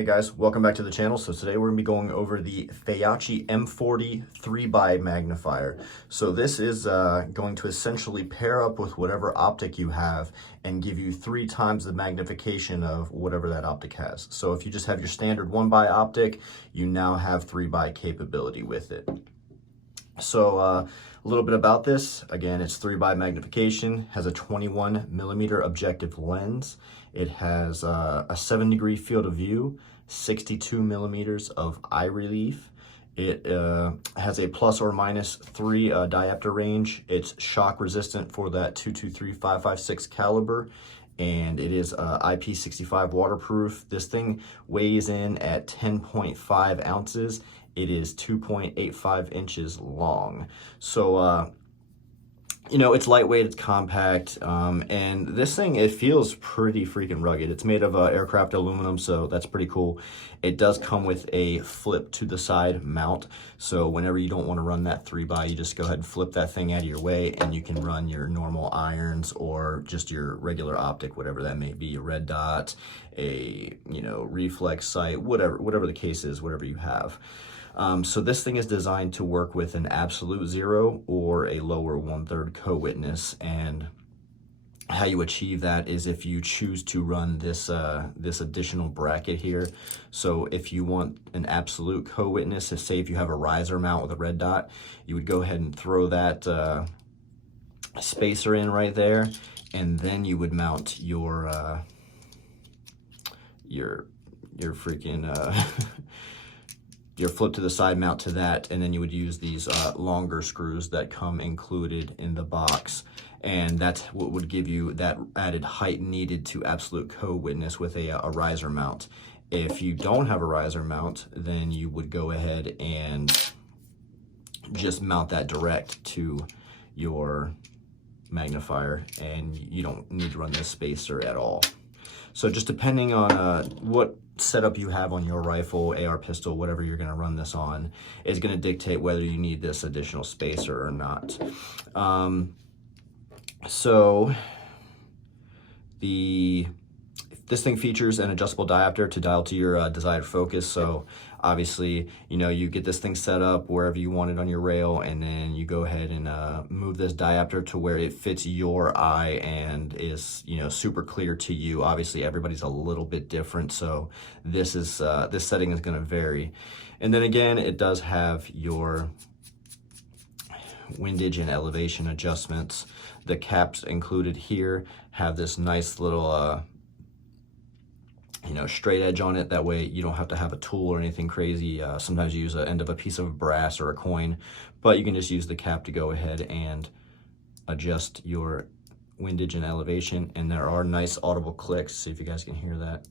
Hey guys, welcome back to the channel. So today we're going to be going over the Hefty M40 3x magnifier. So this is going to essentially pair up with whatever optic you have and give you 3 times the magnification of whatever that optic has. So if you just have your standard 1x optic, you now have 3x capability with it. So a little bit about this. Again, it's 3x magnification, has a 21mm objective lens. It has a 7-degree field of view, 62mm of eye relief. It has a plus or minus 3 diopter range. It's shock resistant for that 223/556 caliber. And it is Ip65 Waterproof. This thing weighs in at 10.5 ounces. It is 2.85 inches long. So, you know, it's lightweight, it's compact, and this thing, it feels pretty freaking rugged. It's made of aircraft aluminum, so that's pretty cool. It does come with a flip to the side mount, so whenever you don't want to run that 3x, you just go ahead and flip that thing out of your way, and you can run your normal irons or just your regular optic, whatever that may be, a red dot, a, you know, reflex sight, whatever the case is, whatever you have. So this thing is designed to work with an absolute 0 or a lower 1/3 co-witness, and how you achieve that is if you choose to run this this additional bracket here. So if you want an absolute co-witness, say if you have a riser mount with a red dot, you would go ahead and throw that spacer in right there, and then you would mount your freaking your flip to the side mount to that, and then you would use these longer screws that come included in the box, and that's what would give you that added height needed to absolute co-witness with a riser mount. If you don't have a riser mount, then you would go ahead and just mount that direct to your magnifier, and you don't need to run this spacer at all. So just depending on what setup you have on your rifle, AR pistol, whatever you're going to run this on, is going to dictate whether you need this additional spacer or not. So this thing features an adjustable diopter to dial to your desired focus. So obviously, you know, you get this thing set up wherever you want it on your rail, and then you go ahead and move this diopter to where it fits your eye and is, you know, super clear to you. Obviously, everybody's a little bit different, so this setting is going to vary. And then again, it does have your windage and elevation adjustments. The caps included here have this nice little you know, straight edge on it. That way you don't have to have a tool or anything crazy. Sometimes you use the end of a piece of brass or a coin, but you can just use the cap to go ahead and adjust your windage and elevation. And there are nice audible clicks. See if you guys can hear that.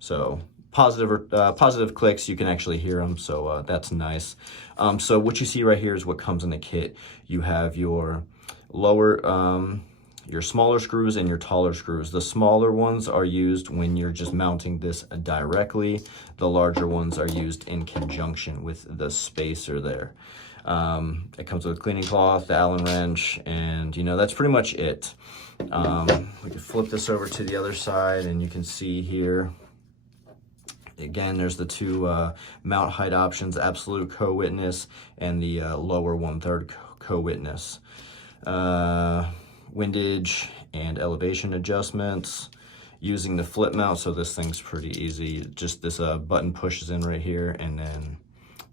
So positive clicks, you can actually hear them, so that's nice. So what you see right here is what comes in the kit. You have your lower your smaller screws and your taller screws. The smaller ones are used when you're just mounting this directly. The larger ones are used in conjunction with the spacer there. It comes with a cleaning cloth, the Allen wrench, and you know, that's pretty much it. We can flip this over to the other side, and you can see here, again, there's the 2 mount height options, absolute co-witness and the lower 1/3 co-witness. Windage and elevation adjustments using the flip mount. So this thing's pretty easy. Just this button pushes in right here, and then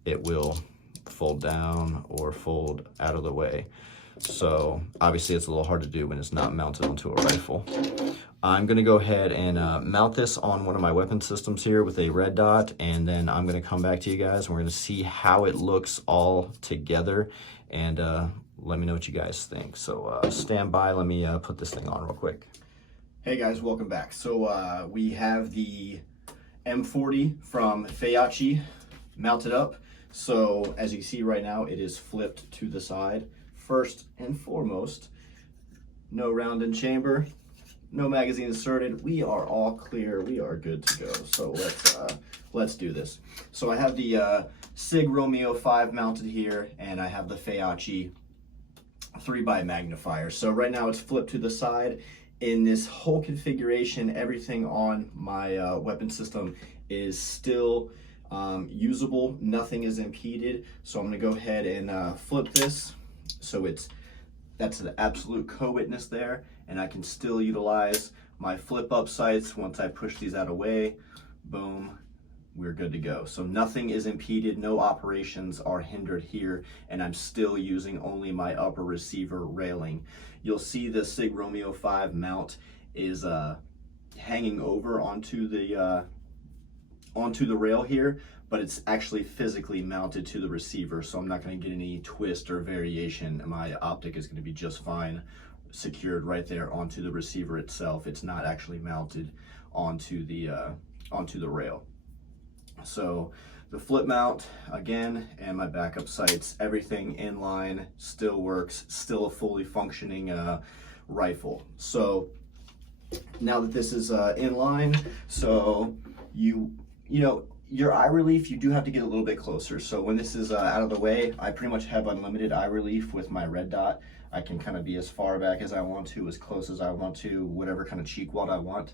it will fold down or fold out of the way. So obviously it's a little hard to do when it's not mounted onto a rifle. I'm going to go ahead and mount this on one of my weapon systems here with a red dot, and then I'm going to come back to you guys, and we're going to see how it looks all together, and let me know what you guys think. So stand by, let me put this thing on real quick. Hey guys, welcome back. So we have the M40 from Hefty mounted up. So as you can see right now, it is flipped to the side. First and foremost, no round in chamber, no magazine inserted. We are all clear. We are good to go. So let's do this. So I have the Sig Romeo 5 mounted here, and I have the Hefty 3x magnifier. So right now it's flipped to the side. in this whole configuration, everything on my weapon system is still usable. Nothing is impeded. So I'm gonna go ahead and flip this. So that's the absolute co-witness there, and I can still utilize my flip up sights once I push these out of the way. Boom, we're good to go. So nothing is impeded, no operations are hindered here, and I'm still using only my upper receiver railing. You'll see the Sig Romeo 5 mount is hanging over onto the rail here, but it's actually physically mounted to the receiver, so I'm not going to get any twist or variation. My optic is going to be just fine, secured right there onto the receiver itself. It's not actually mounted onto the rail. So the flip mount again, and my backup sights, everything in line, still works, still a fully functioning rifle. So now that this is in line, so you know, your eye relief, you do have to get a little bit closer. So when this is out of the way, I pretty much have unlimited eye relief with my red dot. I can kind of be as far back as I want to, as close as I want to, whatever kind of cheek weld I want.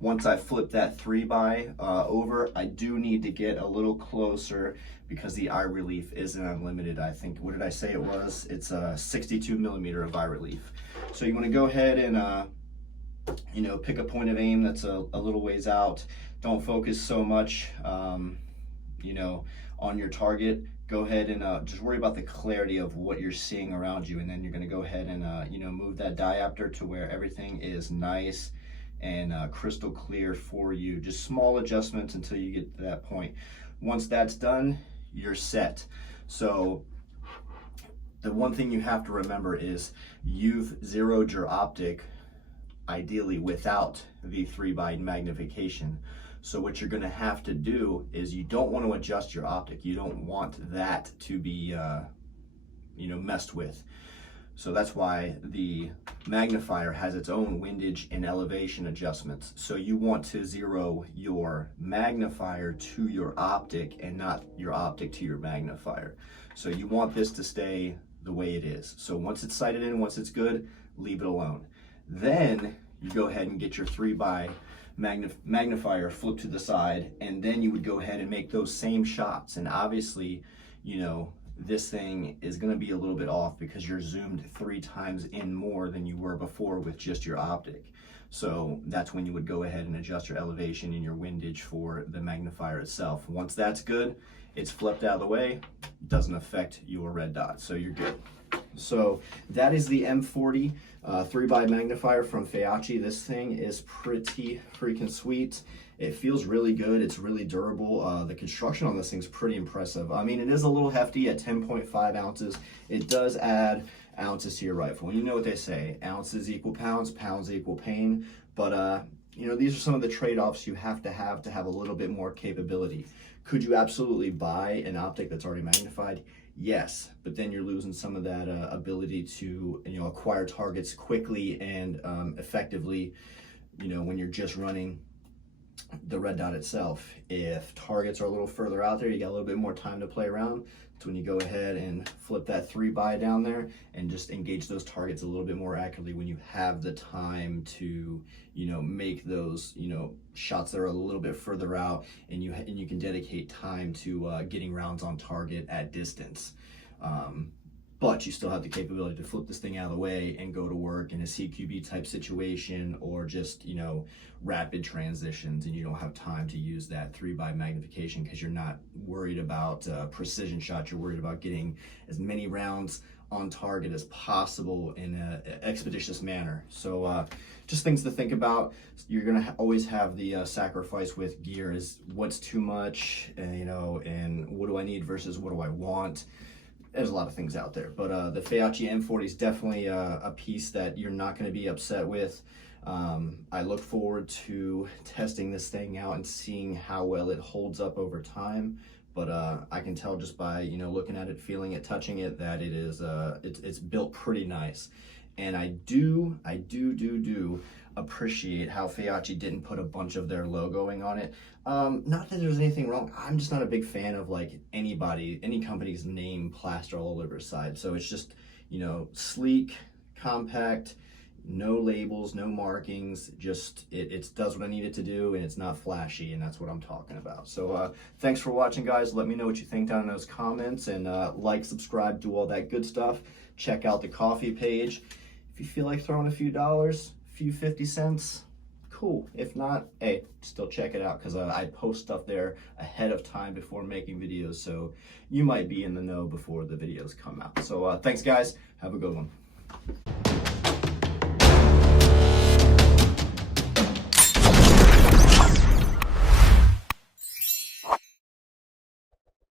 Once I flip that 3x over, I do need to get a little closer because the eye relief isn't unlimited. I think, what did I say it was? It's a 62 millimeter of eye relief. So you want to go ahead and you know, pick a point of aim that's a little ways out. Don't focus so much, you know, on your target. Go ahead and just worry about the clarity of what you're seeing around you, and then you're going to go ahead and you know, move that diopter to where everything is nice and crystal clear for you. Just small adjustments until you get to that point. Once that's done, you're set. So the one thing you have to remember is you've zeroed your optic ideally without the 3x magnification. So what you're going to have to do is, you don't want to adjust your optic. You don't want that to be you know, messed with. So that's why the magnifier has its own windage and elevation adjustments. So you want to zero your magnifier to your optic and not your optic to your magnifier. So you want this to stay the way it is. So once it's sighted in, once it's good, leave it alone. Then you go ahead and get your 3x magnifier flipped to the side, and then you would go ahead and make those same shots. And obviously, you know, this thing is going to be a little bit off because you're zoomed 3 times in more than you were before with just your optic. So that's when you would go ahead and adjust your elevation and your windage for the magnifier itself. Once that's good, it's flipped out of the way, doesn't affect your red dot, so you're good. So that is the M40 3x magnifier from Feyachi. This thing is pretty freaking sweet. It feels really good. It's really durable. The construction on this thing's pretty impressive. I mean, it is a little hefty at 10.5 ounces. It does add ounces to your rifle. You know what they say, ounces equal pounds, pounds equal pain. But you know, these are some of the trade-offs you have to have a little bit more capability. Could you absolutely buy an optic that's already magnified? Yes, but then you're losing some of that ability to, you know, acquire targets quickly and effectively, you know, when you're just running the red dot itself. If targets are a little further out there, you got a little bit more time to play around. It's when you go ahead and flip that 3x down there and just engage those targets a little bit more accurately when you have the time to, you know, make those, you know, shots that are a little bit further out, and you can dedicate time to getting rounds on target at distance. But you still have the capability to flip this thing out of the way and go to work in a CQB type situation, or just, you know, rapid transitions, and you don't have time to use that 3x magnification because you're not worried about precision shots. You're worried about getting as many rounds on target as possible in an expeditious manner. So just things to think about. You're gonna always have the sacrifice with gear, is what's too much, you know, and what do I need versus what do I want. There's a lot of things out there, but the Feyachi M40 is definitely a piece that you're not going to be upset with. I look forward to testing this thing out and seeing how well it holds up over time. But I can tell just by, you know, looking at it, feeling it, touching it, that it is it's built pretty nice. And I do appreciate how Feyachi didn't put a bunch of their logoing on it. Not that there's anything wrong. I'm just not a big fan of like any company's name plastered all over their side. So it's just, you know, sleek, compact, No labels, no markings, just it does what I need it to do, and it's not flashy, and that's what I'm talking about. So thanks for watching, guys. Let me know what you think down in those comments, and like, subscribe, do all that good stuff. Check out the coffee page. If you feel like throwing a few dollars, a few 50 cents, cool. If not, hey, still check it out, because I post stuff there ahead of time before making videos, so you might be in the know before the videos come out. So thanks, guys. Have a good one.